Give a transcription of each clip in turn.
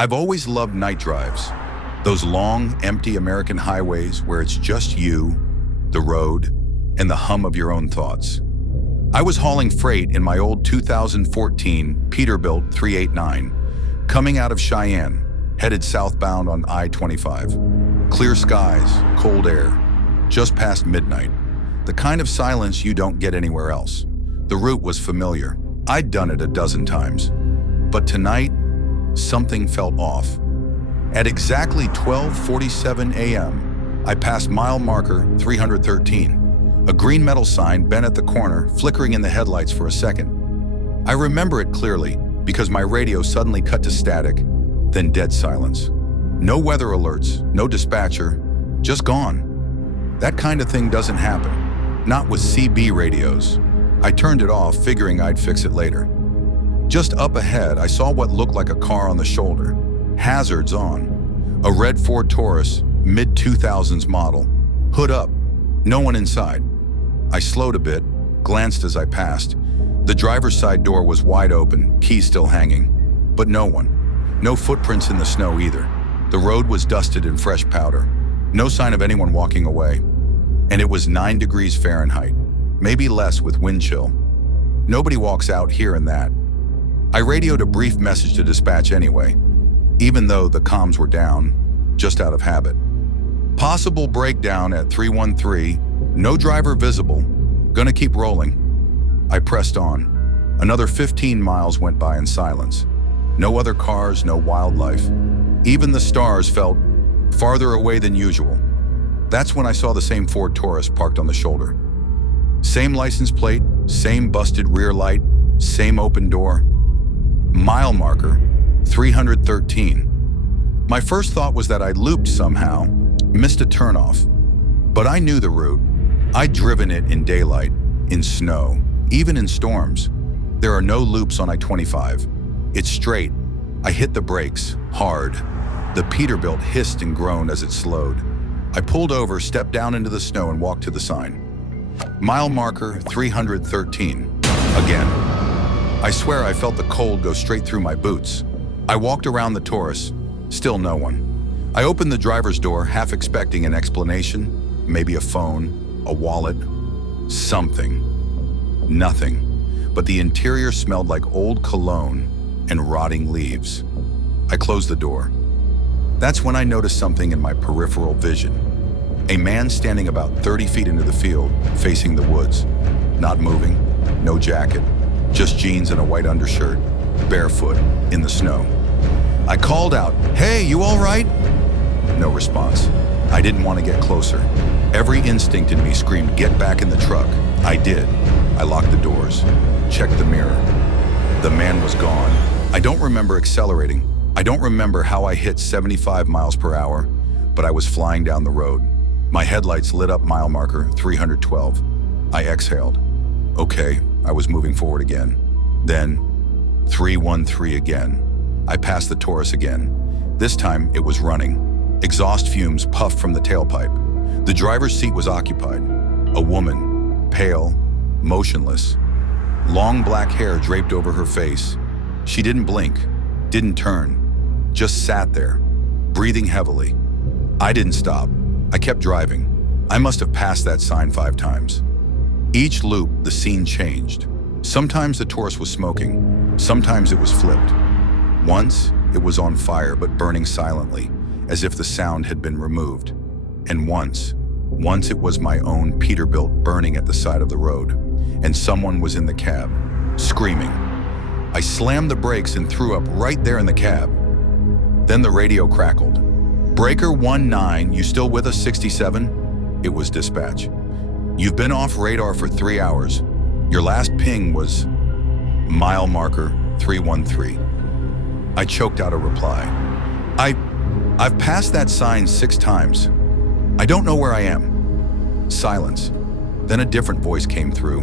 I've always loved night drives, those long, empty American highways where it's just you, the road, and the hum of your own thoughts. I was hauling freight in my old 2014 Peterbilt 389, coming out of Cheyenne, headed southbound on I-25. Clear skies, cold air, just past midnight. The kind of silence you don't get anywhere else. The route was familiar. I'd done it a dozen times. But tonight, something felt off. At exactly 12:47 a.m., I passed mile marker 313, a green metal sign bent at the corner, flickering in the headlights for a second. I remember it clearly because my radio suddenly cut to static, then dead silence. No weather alerts, no dispatcher, just gone. That kind of thing doesn't happen, not with CB radios. I turned it off, figuring I'd fix it later. Just up ahead, I saw what looked like a car on the shoulder, hazards on. A red Ford Taurus, mid-2000s model, hood up, no one inside. I slowed a bit, glanced as I passed. The driver's side door was wide open, keys still hanging, but no one. No footprints in the snow either. The road was dusted in fresh powder. No sign of anyone walking away. And it was 9 degrees Fahrenheit, maybe less with wind chill. Nobody walks out here in that. I radioed a brief message to dispatch anyway, even though the comms were down, just out of habit. Possible breakdown at 313, no driver visible, gonna keep rolling. I pressed on. Another 15 miles went by in silence. No other cars, no wildlife. Even the stars felt farther away than usual. That's when I saw the same Ford Taurus parked on the shoulder. Same license plate, same busted rear light, same open door. Mile marker, 313. My first thought was that I'd looped somehow, missed a turnoff. But I knew the route. I'd driven it in daylight, in snow, even in storms. There are no loops on I-25. It's straight. I hit the brakes, hard. The Peterbilt hissed and groaned as it slowed. I pulled over, stepped down into the snow, and walked to the sign. Mile marker 313. Again. I swear I felt the cold go straight through my boots. I walked around the Taurus, still no one. I opened the driver's door, half expecting an explanation, maybe a phone, a wallet, something. Nothing. But the interior smelled like old cologne and rotting leaves. I closed the door. That's when I noticed something in my peripheral vision. A man standing about 30 feet into the field, facing the woods. Not moving, no jacket, just jeans and a white undershirt, barefoot, in the snow. I called out, "Hey, you all right?" No response. I didn't want to get closer. Every instinct in me screamed, "Get back in the truck." I did. I locked the doors, checked the mirror. The man was gone. I don't remember accelerating. I don't remember how I hit 75 miles per hour, but I was flying down the road. My headlights lit up mile marker 312. I exhaled. Okay, I was moving forward again. Then 313 again. I passed the Taurus again. This time it was running. Exhaust fumes puffed from the tailpipe. The driver's seat was occupied. A woman, pale, motionless. Long black hair draped over her face. She didn't blink, didn't turn, just sat there, breathing heavily. I didn't stop. I kept driving. I must have passed that sign 5 times. Each loop, the scene changed. Sometimes the Taurus was smoking. Sometimes it was flipped. Once, it was on fire but burning silently, as if the sound had been removed. And once it was my own Peterbilt burning at the side of the road, and someone was in the cab, screaming. I slammed the brakes and threw up right there in the cab. Then the radio crackled. "Breaker 19, you still with us, 67? It was dispatch. "You've been off radar for 3 hours. Your last ping was mile marker 313. I choked out a reply. I've passed that sign 6 times. I don't know where I am. Silence. Then a different voice came through,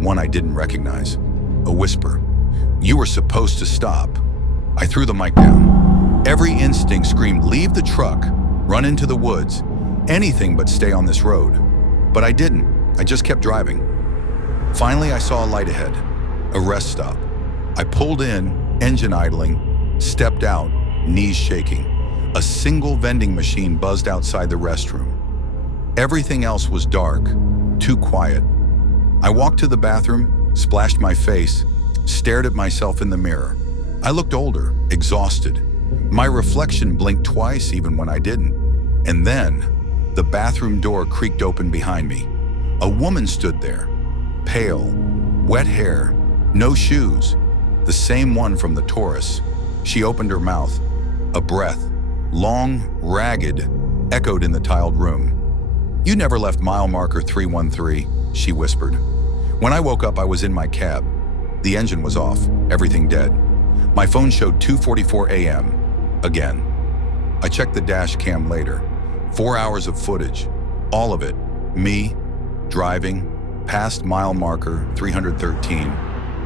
one I didn't recognize. A whisper. "You were supposed to stop." I threw the mic down. Every instinct screamed, "Leave the truck, run into the woods, anything but stay on this road." But I didn't. I just kept driving. Finally, I saw a light ahead, a rest stop. I pulled in, engine idling, stepped out, knees shaking. A single vending machine buzzed outside the restroom. Everything else was dark, too quiet. I walked to the bathroom, splashed my face, stared at myself in the mirror. I looked older, exhausted. My reflection blinked twice even when I didn't. And then, the bathroom door creaked open behind me. A woman stood there, pale, wet hair, no shoes, the same one from the Taurus. She opened her mouth. A breath, long, ragged, echoed in the tiled room. "You never left mile marker 313, she whispered. When I woke up, I was in my cab. The engine was off, everything dead. My phone showed 2:44 a.m. Again. I checked the dash cam later. 4 hours of footage, all of it. Me, driving, past mile marker 313,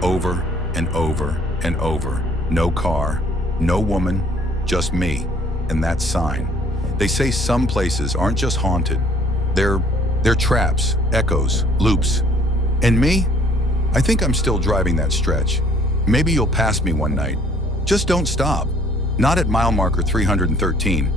over and over and over. No car, no woman, just me, and that sign. They say some places aren't just haunted. They're traps, echoes, loops. And me? I think I'm still driving that stretch. Maybe you'll pass me one night. Just don't stop. Not at mile marker 313.